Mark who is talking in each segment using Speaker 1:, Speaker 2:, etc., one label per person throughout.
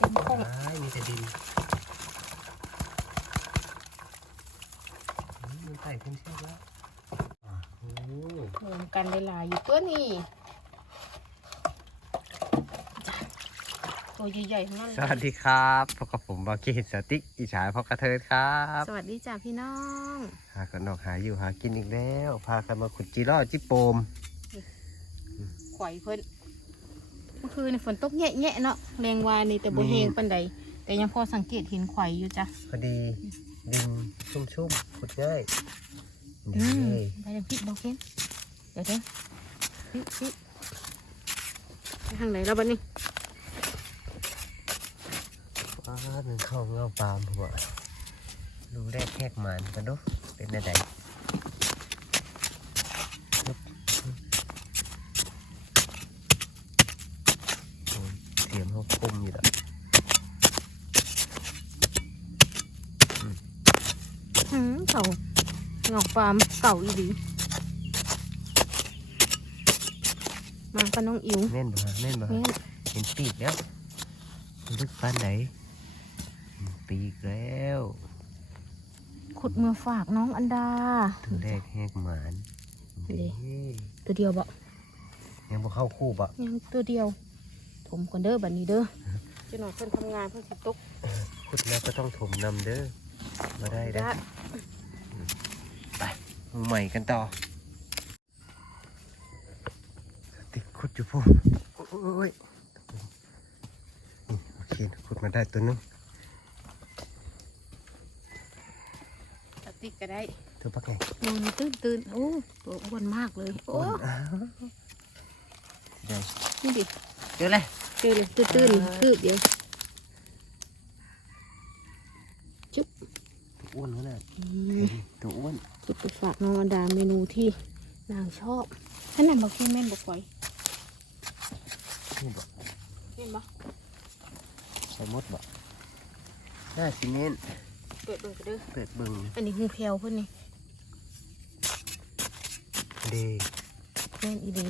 Speaker 1: เต็มคง
Speaker 2: อ้ายมีแต่ดินอืมมันไต่เพิ่มเชือกแล้วอะโอ้
Speaker 1: รวมกันได้หลายอยู่ตัวนี้จ้ะตัวใหญ่ๆทั้งนั้น
Speaker 2: ส
Speaker 1: เลย
Speaker 2: วัสดีครับพบกับผมบาเกตสติกอิจฉาพ่อกระเทิดครับ
Speaker 1: สวัสดีจ้าพี่น้อง
Speaker 2: หากันออกหาอยู่หากินอีกแล้ว พากันมาขุดจีรอดจิโปม
Speaker 1: ขวายเพิ่นเมื่อคืนนี่ฝนตกแงะๆเนาะแรงวานนี่แต่บ่แฮงปานใดแต่ยังพอสังเกตเห็นขวายอยู่จ้ะ
Speaker 2: พอดีดินชุ่มๆขุดง่าย
Speaker 1: อื
Speaker 2: นี่
Speaker 1: มไปยังพริกบ่เข็นเดี๋ยวเด้อพริกพริกไปทางไหนแล้วบัดนี้
Speaker 2: ว้าหนึ่งเข้าเงาปามหัวดูแรกแหกหมันกันดูเป็นอะไรโอ้ยเสียงเขาคมอยู่แล้ว
Speaker 1: หืมเขาหงอกปลามเก่าอีหลีมากับน้องอิ๋ว
Speaker 2: แน่นบ่ฮะแน่นบ่ฮะ
Speaker 1: นี่
Speaker 2: เห็นปีกแล้วลึกปานไหนเห็นปีกแล้ว
Speaker 1: ขุดมือฝากน้องอันดา
Speaker 2: ถึงแรกแหกหมาน
Speaker 1: นี่
Speaker 2: เด้
Speaker 1: ตัวเดียวบ่
Speaker 2: ยังบ่เข้าคู่บ่
Speaker 1: ยังตัวเดียว ถมคนเด้อบัดนี้เด้อเจะหน่อยเพิ่นทำงานเพิ่นสิตก
Speaker 2: ขุดแล้วก็ต้องถมนำเด้อ มาได้ได้อไปมือใหม่กันต่อติดขุดอยู่พวกโอ้ยนี่โอเคขุดมาได้ตัวหนึง
Speaker 1: สติ๊กก็ได้
Speaker 2: ตัวปักไง
Speaker 1: โอ้ยตื่นตื่นโอ้ตัวอ้วนมากเลยโอ้
Speaker 2: อ้าวได้
Speaker 1: นี่ดิ
Speaker 2: เจอเลย
Speaker 1: เจอเลยตื่นตื่นคืบเดียว
Speaker 2: ตัว อ้วนขนาด
Speaker 1: อื
Speaker 2: เห็
Speaker 1: ม
Speaker 2: นตัวอ้วน
Speaker 1: จุดไปฝากน้องอันดาเมนูที่นางชอบท่านนั่นบอกแค่แม่นบอกไว้
Speaker 2: นี่บอก
Speaker 1: เห็นปะ
Speaker 2: ใส่มดบอกน่าสิเน้น
Speaker 1: เปิดเบิ่งกันเด้อ
Speaker 2: เปิดเบิ่ง
Speaker 1: อันนี้หูเพลวเพิ่นนี่
Speaker 2: เด
Speaker 1: แม่นอีดี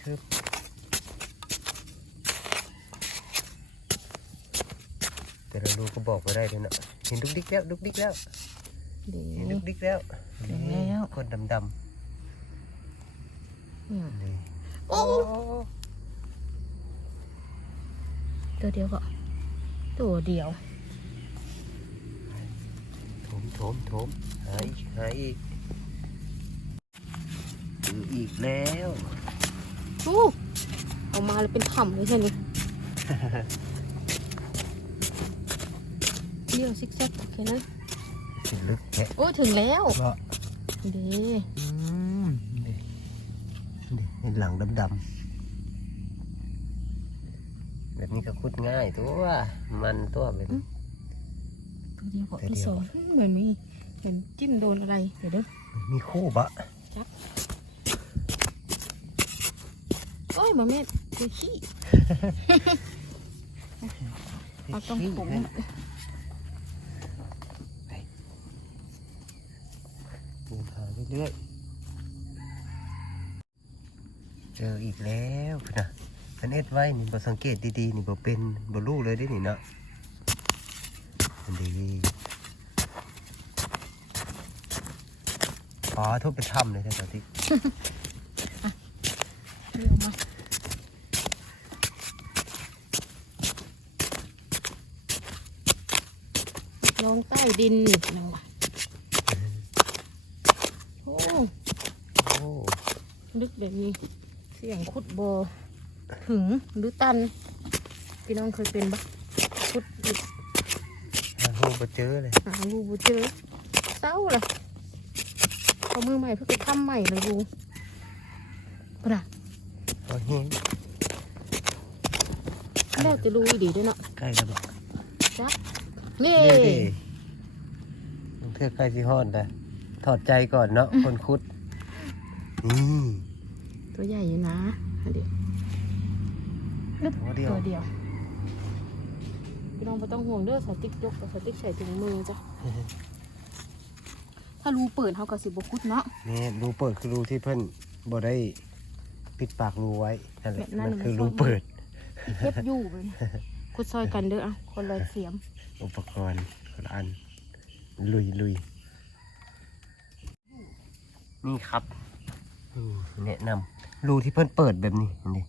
Speaker 2: ชึบ แต่เราดูก็บอกมาได้เลยนะเห็นดุกดิกแล้ว ดุกดิกแล้ว
Speaker 1: เดี๋
Speaker 2: เห็น
Speaker 1: ย
Speaker 2: ดุ
Speaker 1: ว
Speaker 2: กดิกแล้ว
Speaker 1: เห็นแล้ว
Speaker 2: คนดำด
Speaker 1: อืมำ
Speaker 2: นี่
Speaker 1: โอ้ตัวเดียวก็ตัวเดียว
Speaker 2: โถมโถมโถมหายหายอีกเจออีกแล้ว
Speaker 1: โอ้เอามาเลยเป็นถ่ำเลยใช่ไหม เดี่ยวซิกแซกโอเคนะ
Speaker 2: สิลึกแกะ
Speaker 1: โอ้ถึงแล้ว
Speaker 2: ก็
Speaker 1: เด้
Speaker 2: อืมนี่นี่เห็นหลังดำดำแบบนี้ก็คุดง่ายตัวมันตัวแบบนี้
Speaker 1: ตัวเดียวก็
Speaker 2: ตัวเดียว
Speaker 1: ที่สองอืมเหมือนมีเหมือนจิ้มโดนอะไรเดี๋ยวเด้อ
Speaker 2: มีคู่บะ
Speaker 1: โอ้ยมาแม่ตัวขี้เอาต้องผม
Speaker 2: เดินหา เรื่อยๆ เจออีกแล้วนะเพิ่นเอ็ดไว้นี่บ่สังเกตดีๆ นี่บ่เป็นบ่รู้เลยเด้นี่เนาะอันดีอ๋อทุบไปถ้ำเลยท่านสาธิต
Speaker 1: เร็วมาลงใต้ดินนังวะโอ้
Speaker 2: โอ้
Speaker 1: ลึกแบบนี้ เสียงขุดโบอถึงหรือตัน พี่น้องเคยเป็นปะขุดอีก
Speaker 2: หาหูบ่เจอเลย
Speaker 1: หาลูบูเจอเศร้าเลยเอามือใหม่เพื่อไปทำใหม่เลยดูปะนะ
Speaker 2: โอ้เฮ้ย
Speaker 1: แล้วจะรู้อีดีด้วยเนาะ
Speaker 2: ใกล้แล้วบ่
Speaker 1: นี่
Speaker 2: เด้ดิมันเทือกใกล้สิฮอดได้ถอดใจก่อนเนาะคนคุดนี่
Speaker 1: ตัวใหญ่อยู่นะอันเดียวลึก
Speaker 2: ตัวเดียว
Speaker 1: ตัวเดียวพี่น้องไม่ต้องห่วงเด้อสติ๊กยกกับสติ๊กใส่ถุงมือจ้ะถ้ารูเปิดเขากับสิบกุดเนาะ
Speaker 2: นี่รูเปิดคือรูที่เพิ่นบ่ได้ปิดปากรูไว้นั่นแห
Speaker 1: แบ
Speaker 2: ละ
Speaker 1: บนั้น
Speaker 2: มันคือ
Speaker 1: มัน
Speaker 2: รู
Speaker 1: ซ่อน
Speaker 2: เปิด
Speaker 1: เฮ็ดอยู่เลยคุดซอยกันเด้อเอาคนละเสียม
Speaker 2: อุปกรณ์คนละอัน ลุยลุยนี่ครับอืม แนะนำรูที่เพิ่นเปิดแบบนี้เห็นี่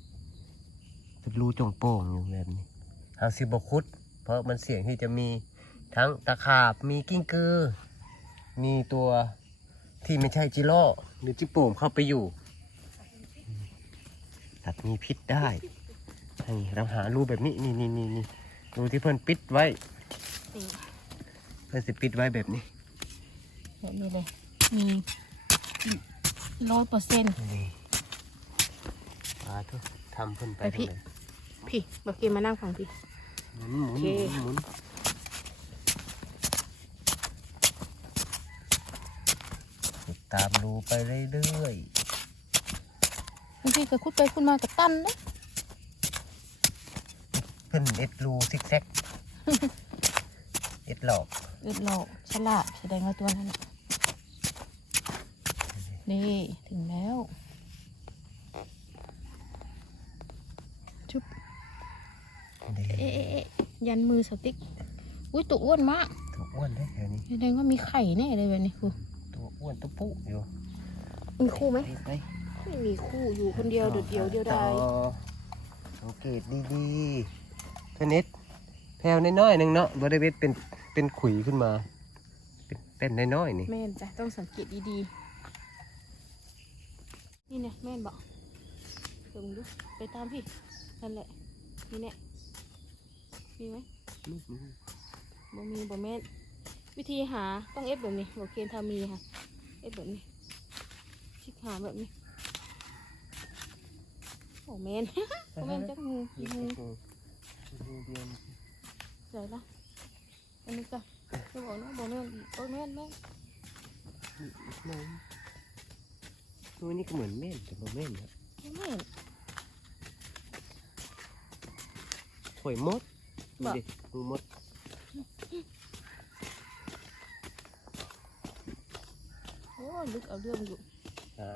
Speaker 2: เป็นรูจงโป่งอยู่แบบนี้เอาสิบคุด เพราะมันเสี่ยงที่จะมีทั้งตะขาบมีกิ้งกือ มีตัวที่ไม่ใช่จิโร่หรือจิโป่งเข้าไปอยู่สัตว์มีพิษได้นี่เราหารูแบบนี้นี่นี่นี่นี่รูที่เพิ่นปิดไว้
Speaker 1: นี่
Speaker 2: เพื่อนสิปิดไว้แบบนี้
Speaker 1: แบบนี้เลยมี ร้อยเปอร์เซ็นต์
Speaker 2: นี่ปลาทุกทำเพิ่นไป
Speaker 1: ไปพี่
Speaker 2: ทางไหน
Speaker 1: พี่บอกเกมมานั่งฝั่งพี่
Speaker 2: หมุนหมุน
Speaker 1: โอเค
Speaker 2: หมุนหมุนติดตามรูไปเรื่อย
Speaker 1: บางทีก็คุดไปคุดมากับตันนะ
Speaker 2: ๆเพิ่นเอ็ดรูซิกแซก เอ็ดหลอก
Speaker 1: เอ็ดหลอกฉลาดแสดงว่าตัวนั้นน่ะ นี่ ถึงแล้วชุบ
Speaker 2: นี่
Speaker 1: เอ๊ะเอ๊ะเอ๊ะยันมือสติ๊ก อุ้ยตัวอ้วนมาก
Speaker 2: ตัวอ้วนได้แค่นี้
Speaker 1: แสดงว่ามีไข่แน่เลยแบบนี้ครู
Speaker 2: ตัวอ้วนตัวปุ๊อยู่
Speaker 1: มีคู่ไหม
Speaker 2: ไปไป
Speaker 1: ไม่มีคู่อยู่คนเดียวเดียวเดียวเดียวได้
Speaker 2: ต่อสังเกตดีๆเพื่อนเน็ตแพลวน้อยๆหนึ่งเนาะบริเวณเป็นเป็นขุยขึ้นมา เป็นเป็นน้อยๆนี่
Speaker 1: แม่นจ้ะต้องสังเกตดีๆ นี่เนี่ยแม่นบอกเดี๋ยวมึงดูไปตามพี่นั่นแหละนี่แน่มีไหมบ่มีบ่แม่นวิธีหาต้องเอฟแบบนี้บอกเคนทามีค่ะเอฟแบบนี้ชิคหาแบบนี้โอ้แม่นบ่แม่นจักงูอีงูใส่ละอันนี้ก็จะบอกนะบ่แม่นอีกโอ้แม่นแม่น
Speaker 2: ตัวนี้ก็เหมือนเม่นแต่บ่เม่นนะ
Speaker 1: บ่แม่น
Speaker 2: ถอยมดดู
Speaker 1: บ่
Speaker 2: ดิดูมด
Speaker 1: โอ้ลึกเอาเรื่องอยู่
Speaker 2: อ่า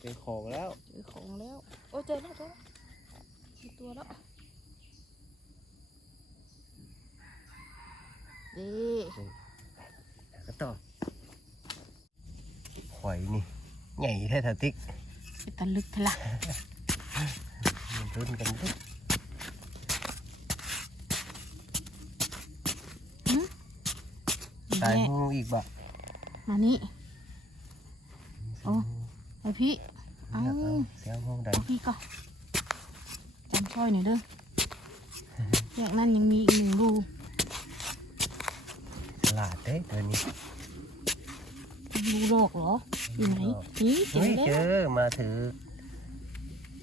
Speaker 2: เป็นของแล้ว
Speaker 1: เจอของแล้ว โอ้เจอแล้วเจอแล้วมีตัวแล้วนี่
Speaker 2: ก็ต่อหอยนี่ ใหญ่แท้ทาติ๊ก
Speaker 1: เป็นตะลึกทะละ
Speaker 2: มันรุนกันดิตาย
Speaker 1: แย่
Speaker 2: หูอีกบ่
Speaker 1: มานี่โอ้ไปพี่เอา
Speaker 2: เลือกเอาเสียงห้องใด
Speaker 1: เอาพี่ก่อนจำช่อยหน่อยเด้อแยกนั่นยังมีอีกหนึ่งรู
Speaker 2: ฉลาดเด้ตัวนี้
Speaker 1: รูโลกเหรออยู่ไหนนี่เจ
Speaker 2: เฮ้
Speaker 1: อย
Speaker 2: เจ
Speaker 1: แล้ว
Speaker 2: อมาถือ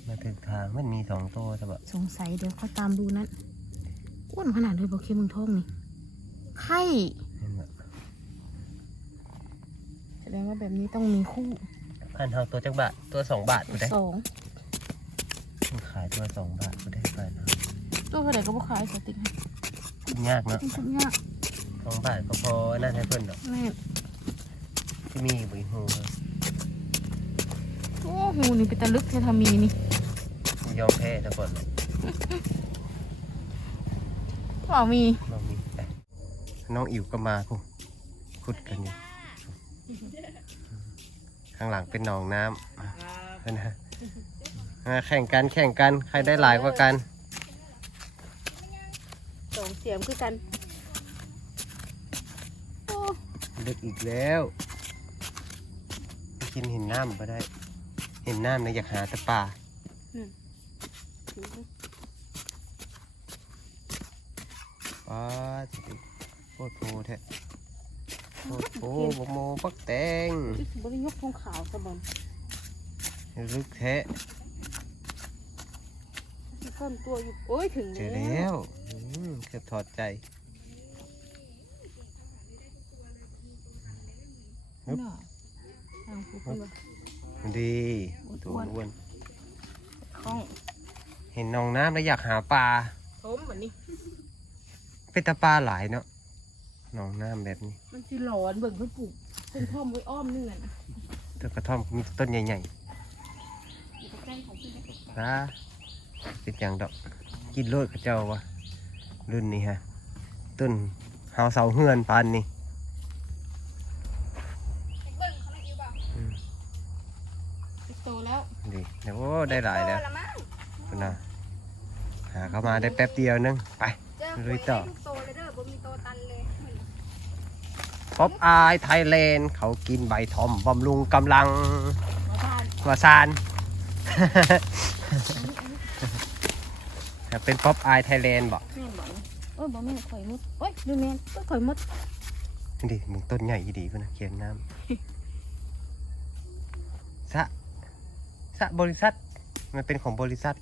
Speaker 2: มาถือทางมันมีสองตัวแต่แบบ
Speaker 1: สงสัยเดี๋ยวเขาตามดูนั้นอ้วนขนาดเลยบอกเคมึงท้องนี่ไข่
Speaker 2: เห็นบ่
Speaker 1: แสดงว่าแบบนี้ต้องมีคู่
Speaker 2: พันเท่าตัวจักบาทตัวสองบาทกูได้
Speaker 1: สอง
Speaker 2: ขายตัวสองบาทกูได้พันเอา
Speaker 1: ตัวเท่าไหร่ก็บ่ขายสติ๊กให้
Speaker 2: ยากเนาะ
Speaker 1: มันสุดยาก
Speaker 2: สองบาทก็พอนั่นให้เพิ่นดอก
Speaker 1: แม่
Speaker 2: ที่มีบุยหู
Speaker 1: โอ้โหนี่เป็นตะลึกเททามีนี่
Speaker 2: ยอมแพ้ทุกคนเลย
Speaker 1: เปล่ามี
Speaker 2: น้องมีไปน้องอิ๋วก็มาคุขุดกันอยู่ข้างหลังเป็นหนองน้ำเพิ่นนะมาแข่งกันแข่งกันใครได้หลายกว่ากัน
Speaker 1: สองเสียมคือกันโอ้
Speaker 2: ลึกอีกแล้วไป กินเห็นน้ำก็ได้ เห็นน้ำนะอยากหาแต่ปลา
Speaker 1: ถือว่า
Speaker 2: ปลาสิโคตรโพแท้โคตรโพบกโมปักแตง
Speaker 1: ที่สิบริยกทองขาวสะบอน
Speaker 2: ลึกแท้
Speaker 1: ที่เพิ่มตัวอยู่โอ้ยถึง
Speaker 2: เจอแล้วอืมเกือบถอดใจฮึบ
Speaker 1: น่ะ ทางผู้คนว่า
Speaker 2: ดีตัวอ้วน
Speaker 1: คล้อง
Speaker 2: เห็นหนองน้ำแล้วอยากหาปลา
Speaker 1: ต้มแบบนี้
Speaker 2: เป็นตาปลาหลายเนาะหนองน้ำแบบนี้
Speaker 1: มันสิหลอนเบิ่งเพิ่นปลูกเป็นท่อมไว้อ้อมเนื่อนนะ
Speaker 2: ต้นกระท่อมมีต้นใหญ่
Speaker 1: แคใจของพี่นะ
Speaker 2: นะเป็นอย่างดอกกินโลดเขาเจ้าวะรุ่นนี้ฮะ ต้นเฮาเสาเฮือนปานนี่
Speaker 1: เบิ้งเขาไม่อิ่วเปล่า
Speaker 2: อืม
Speaker 1: โตแล้ว
Speaker 2: ดีเดี๋ยว โอ้ได้หลายแล้ว
Speaker 1: โตมั้ง
Speaker 2: คุณนะหาเข้ามาได้แป๊บเดียวนึง ไป
Speaker 1: เจอ
Speaker 2: ลุยต่อ
Speaker 1: โตเลยเด้อบ่มีโตตันเลย
Speaker 2: ป๊อบอายไทยแลนด์เขากินใบทอมบำรุงกำลัง
Speaker 1: มาบ้าน
Speaker 2: วาซานเป็นป๊อปอายไทยแลนด์บอก
Speaker 1: แม่นบอกนะเอ้ยบ่แม่นข่อยมุดโอ้ยดูแม่นเอ้ยข่อยมุด
Speaker 2: ดิมึงต้นใหญ่อีดีพุ่นนะเขียนน้ำสะ สะบริษัท มันเป็นของบริษัท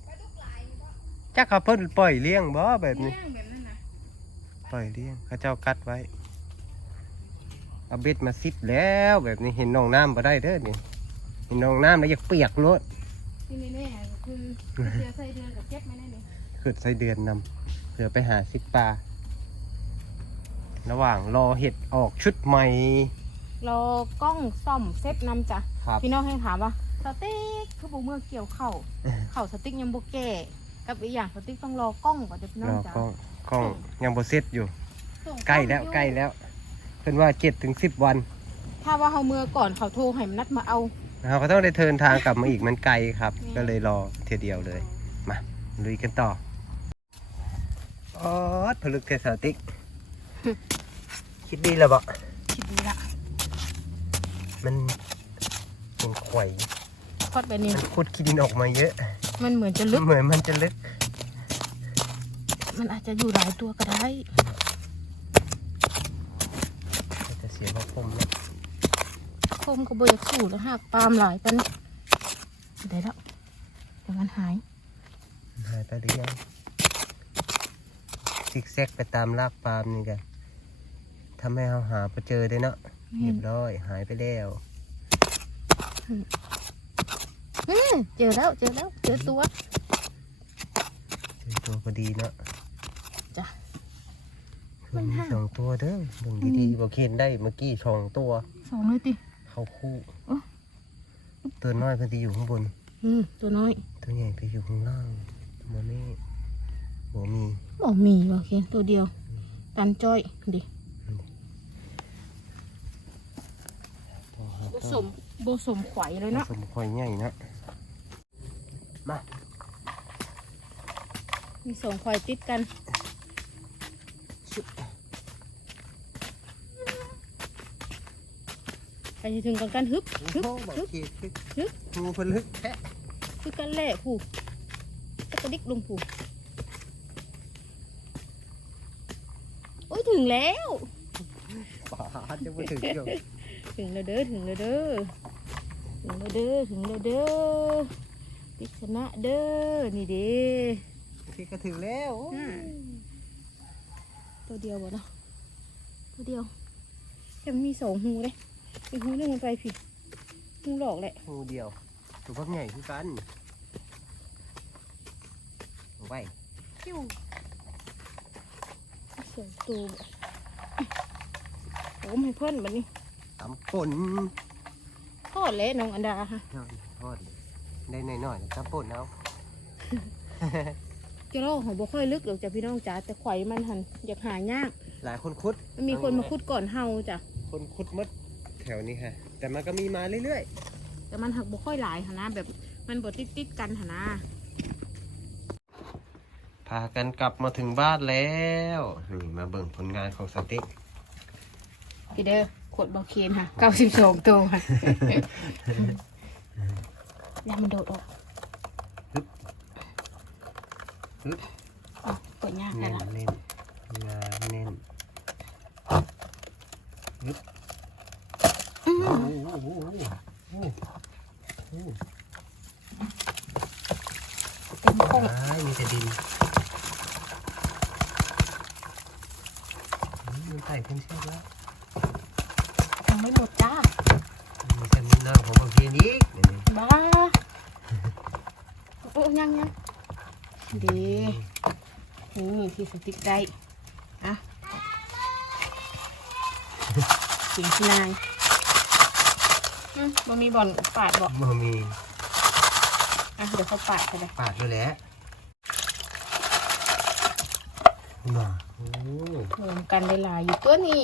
Speaker 2: จักเขาเพิ่นปล่อยเลี้ยงบ่แบบนี้
Speaker 1: ย่างแบบนั้นนะ
Speaker 2: ปล่อยเลี้ยงเขาเจ้ากัดไว้เอาเบ็ดมาซิดแล้วแบบนี้เห็นน้องน้ำบ่ได้เด้อนี่เห็นน้องน้ำแล้วอยากเปียกรถ
Speaker 1: ที่แน่ๆก็คือเสียใส่เดือนกับเก็บไม่ได้เลย
Speaker 2: ขึ้นใส่เดือนนำเผื่อไปหาซิดปลาระหว่างรอเห็ดออกชุดใหม่
Speaker 1: รอกล้องซ่อมเซฟนำจ้ะ
Speaker 2: ครับ
Speaker 1: พี่น้องให้ถามว่า สติ๊กคือบุเมื่อเกี่ยวเข่าเข่าสติ๊กยังบุแก่กับอีกอย่างสติ๊กต้องรอกล้องก่อนจะพี่น้
Speaker 2: ร
Speaker 1: อง
Speaker 2: อ
Speaker 1: จ้ะ
Speaker 2: กล้องกล้องยังบ่เสร็จอยู่
Speaker 1: ส่ง
Speaker 2: ใกล้แล้ว
Speaker 1: อยู่
Speaker 2: ใกล้แล้วเพิ่นว่าเจ็ดถึงสิบวัน
Speaker 1: ถ้าว่าเขาเมื่อก่อนเขาโทรให้มันนัดมาเอา
Speaker 2: เราก็ต้องได้เดินทางกลับมาอีกมันไกลครับ
Speaker 1: อืม
Speaker 2: ก็เลยรอเทียเดียวเลยมาลุยกันต่ออ๋อผลึกเทสติก คิดดีแล้วบ่
Speaker 1: คิดดีละ
Speaker 2: มันเป็นไข่
Speaker 1: พ อดแบบนี้
Speaker 2: มันขุดขี้ดินออกมาเยอะ
Speaker 1: มันเหมือนจะลึก
Speaker 2: เหมือนมันจะลึก
Speaker 1: มันอาจจะอยู่หลายตัวก็ได้
Speaker 2: จะเสียพระพรหมแล้ว
Speaker 1: คมก็บอยากสู้แล้วหักปาล์มหลายปันได้แล้วเดี๋ยวมันหาย
Speaker 2: หายไปหรือยังซิกแซกไปตามรากปาล์มนี่กันทำให้เราหาไปเจอได้เนาะเรียบร้อยหายไปแล้ว
Speaker 1: เอ้ยเจอแล้วเจอแล้วเจอตัว
Speaker 2: เจอตัวพอดีเนาะ
Speaker 1: จ้ะ
Speaker 2: มันมีสองตัวเด้อเบิ่งดีๆบอกเห็นได้เมื่อกี้สองตัว
Speaker 1: สองเลยติ
Speaker 2: เขาคู่
Speaker 1: อ๋อ
Speaker 2: ตัวน้อยเพิ่นจะอยู่ข้างบน
Speaker 1: อืมตัวน้อย
Speaker 2: ตัวใหญ่ไปอยู่ข้างล่างบ่มีบ่มี
Speaker 1: บอกมีโอเคตัวเดียวตันจ้อยดิ
Speaker 2: ตัวหา
Speaker 1: ผ
Speaker 2: ตัว
Speaker 1: สมโบสมไขวเลยเนาะ
Speaker 2: ผสมข่อยใหญ่นะ มา
Speaker 1: มีสองไขวติดกันไปถึงกันกันฮึบฮึบ
Speaker 2: โอ้บอก
Speaker 1: ฮึบ
Speaker 2: เขีดลึก
Speaker 1: ฮึบ
Speaker 2: งูเพิ่นลึกแท้
Speaker 1: คือกันแหละผูกตะกระดิกลงผูกโอ้ยถึงแล้ว
Speaker 2: ป่าจะมาถึงอยู่
Speaker 1: ถึงแล้วเด้อถึงแล้วเด้อถึงแล้วเด้อถึงแล้วเด้อ พิชนะเด้อ นี่เด้
Speaker 2: ที่ก็ถึงแล้ว
Speaker 1: อืมตัวเดียวบ่เนาะ ตัวเดียวแต่มันมีสองหูเลยอีกหูหนึงมันไปผิดหูหลอกแหละ
Speaker 2: งูเดียว ตัวพักใหญ่คือกันเอาไว้
Speaker 1: คิวสองตัวบ่โอ้ไม่เพิ่นบัดนี้
Speaker 2: ตำปน
Speaker 1: ทอดแล้วน้องอันดาฮะ
Speaker 2: น้อยทอด ได้หน่อยๆนะตำปนเอา
Speaker 1: เจ้าเราของบ่ค่อยลึกหรอกจ้ะพี่น้องจ๋าแต่ไข่มันหันอยากหายาก
Speaker 2: หลายคนคุด
Speaker 1: มันมีคนมาคุดก่อนเฮาจ้ะ
Speaker 2: คนคุดมดแถวนี้ฮะ แต่มันก็มีมาเรื่อย
Speaker 1: แต่มันหักบ่ค่อยหลายหนนะแบบมันบ่ติดติดๆกันหนนะ
Speaker 2: ๆพากันกลับมาถึงบ้านแล้วนี่มาเบิ่งผลงานของสติ๊ก
Speaker 1: พี่เด้อขวดบอเคนค่ะเก้าสิบสองตัวค่ะ ยามันโดดออก
Speaker 2: ฮึบฮึบ
Speaker 1: อะเปิดยากเล
Speaker 2: เน้
Speaker 1: ย
Speaker 2: น
Speaker 1: ล่ะ
Speaker 2: เน้นงาเน้นฮึบ
Speaker 1: อื้อ
Speaker 2: โอ้โหโอ้โหโอ้โห
Speaker 1: เต็มคง
Speaker 2: อ้ายมีแต่ดินอืมมันไต่ขึ้นเชือกแล้ว
Speaker 1: ยังไม่หมดจ้า
Speaker 2: มีชั้นน้ำของบางทีนี้นี่
Speaker 1: บ้าโอ้ยังยังดีนี่ที่สติ๊กได้อะสิงที่นายอืมมันมีบ่อนปาดบอก
Speaker 2: มันมี
Speaker 1: อะเดี๋ยวเขาปาดไปเลย
Speaker 2: ปาดด้วยแหละน่ะโอ้
Speaker 1: รวมกันได้หลายอยู่ตัวนี้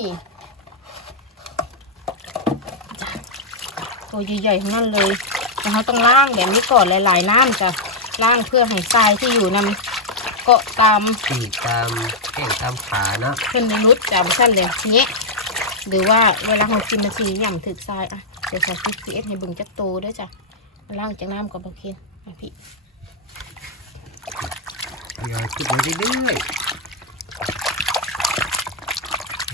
Speaker 1: จ้ะตัวใหญ่ๆทั้งนั้นเลยแล้วเขาต้องล้างแบบนี้ก่อนหลายๆน้ำจ้ะ ล้างเพื่อให้ทรายที่อยู่นำเกาะตาม
Speaker 2: ปีกตามแข้งตามขาเนาะ
Speaker 1: เพื่อนมนุษย์จำสั้นเลยเนี้ยหรือว่าเวลาเรากินมาชีย่ำถึกทรายอะเดี๋ยวใส่พริกซีเอสให้เบึงจักโตด้วยจ้ะล้างจากน้ำกับบะเคนอะพี่
Speaker 2: ทยอยขึ้นมาเรื่อยๆ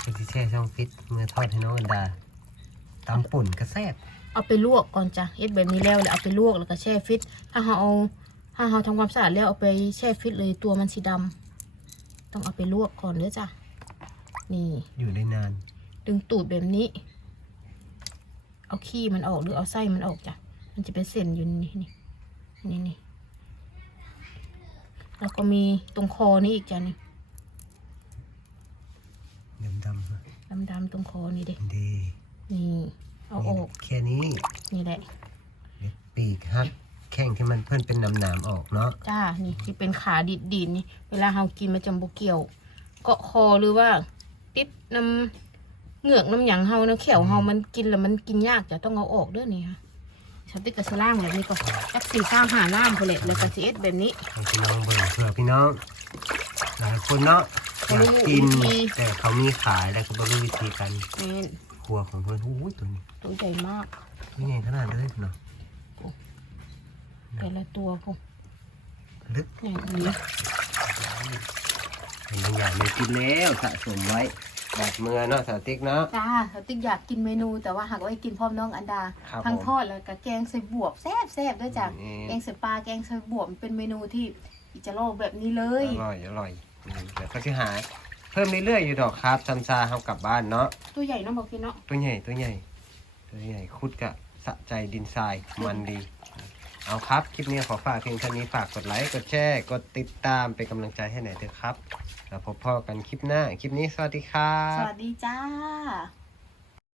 Speaker 2: เป็นที่แช่ช่องฟิตเมื่อทอดให้น้องกันดาตำป่นกระแซบ
Speaker 1: เอาไปลวกก่อนจ้ะเอ็ดแบบนี้แล้วแล้วเอาไปลวกแล้วก็แช่ฟิตถ้าเราเอา ถ้าเราทำความสะอาดแล้วเอาไปแช่ฟิตเลยตัวมันสีดำต้องเอาไปลวกก่อนเด้อจ้ะ นี่
Speaker 2: อยู่ได้นาน
Speaker 1: ดึงตูดแบบนี้ เอาขี้มันออกหรือเอาไส้มันออกจ้ะ มันจะเป็นเส้นอยู่นี่นี่นี่นี่แล้วก็มีตรงคอนี่อีกจ้ะนี่
Speaker 2: ดำๆนะ
Speaker 1: ดำๆตรงคอนี่เด็
Speaker 2: ดี
Speaker 1: นี่ เอาออก
Speaker 2: แค่นี้
Speaker 1: นี่แหละ
Speaker 2: เดี๋ยวปีกฮักแข้งที่มันเพิ่นเป็นน้ำหนามออกเนาะ
Speaker 1: จ้านี่ที่เป็นขาดิดดินนี่เวลาเรากินมันจะบเกี่ยวเกาะคอหรือว่า ติดน้ำเหงือกน้ำหยังเฮาเนาะแขวเฮามันกินแล้วมันกินยากจะต้องเอาออกเด้อนี่ค่ะฉันติดกับสล่างแบบนี้ก็จักสี่ข้างหาน้ำพอเลยแล้วก็สีเอ็ดแบบนี้
Speaker 2: ให้พี่น้องเบิ่งเผื่อพี่น้องหลายคนเนาะอยากกิน
Speaker 1: วิธี
Speaker 2: แต่เขามีขายแล้วก็บ่รู้วิธีการ
Speaker 1: นี่
Speaker 2: ครัวของเพิ่นโอ้ยตัวนี้
Speaker 1: ตัวใหญ่มาก
Speaker 2: ตัวใหญ่ขนาดเลยเนาะ
Speaker 1: แต่ละตัวพวก
Speaker 2: ลึก
Speaker 1: ใหญ่กว่านี้
Speaker 2: เป็นบางอย่างมีกินแล้วสะสมไว้แบบเมื่อเนาะสาติ๊กเนาะ
Speaker 1: จ้าสติ๊กอยากกินเมนูแต่ว่าหากว่าให้กินพร้อมน้องอันดา
Speaker 2: ครับ
Speaker 1: ทั้ง
Speaker 2: ผม
Speaker 1: ทอดแล้วก็แกงใส่บวบแซ่บแซ่บด้วยจ้ะ
Speaker 2: นี่
Speaker 1: แกงใส่ปลาแกงใส่บวบเป็นเมนูที่อิจาโร่แบบนี้เลย
Speaker 2: อร่อยอร่อยอืมเดี๋ยวก็จะหาเพิ่มเรื่อยๆอยู่ดอกครับซัมซาเฮากลับบ้านเนาะ
Speaker 1: ตัวใหญ่เน้องบอกกินเนาะ
Speaker 2: ตัวใหญ่ตัวใหญ่ตัวใหญ่คุดกะสะใจดินทรายมันดี เอาครับ คลิปนี้ขอฝากเพียงเท่านี้ฝากกดไลค์ กดแชร์ กดติดตามเป็นกำลังใจให้หน่อยเถอะครับ แล้วพบพ่อกันคลิปหน้า คลิปนี้สวัสดีครับ ส
Speaker 1: วัสดีจ้า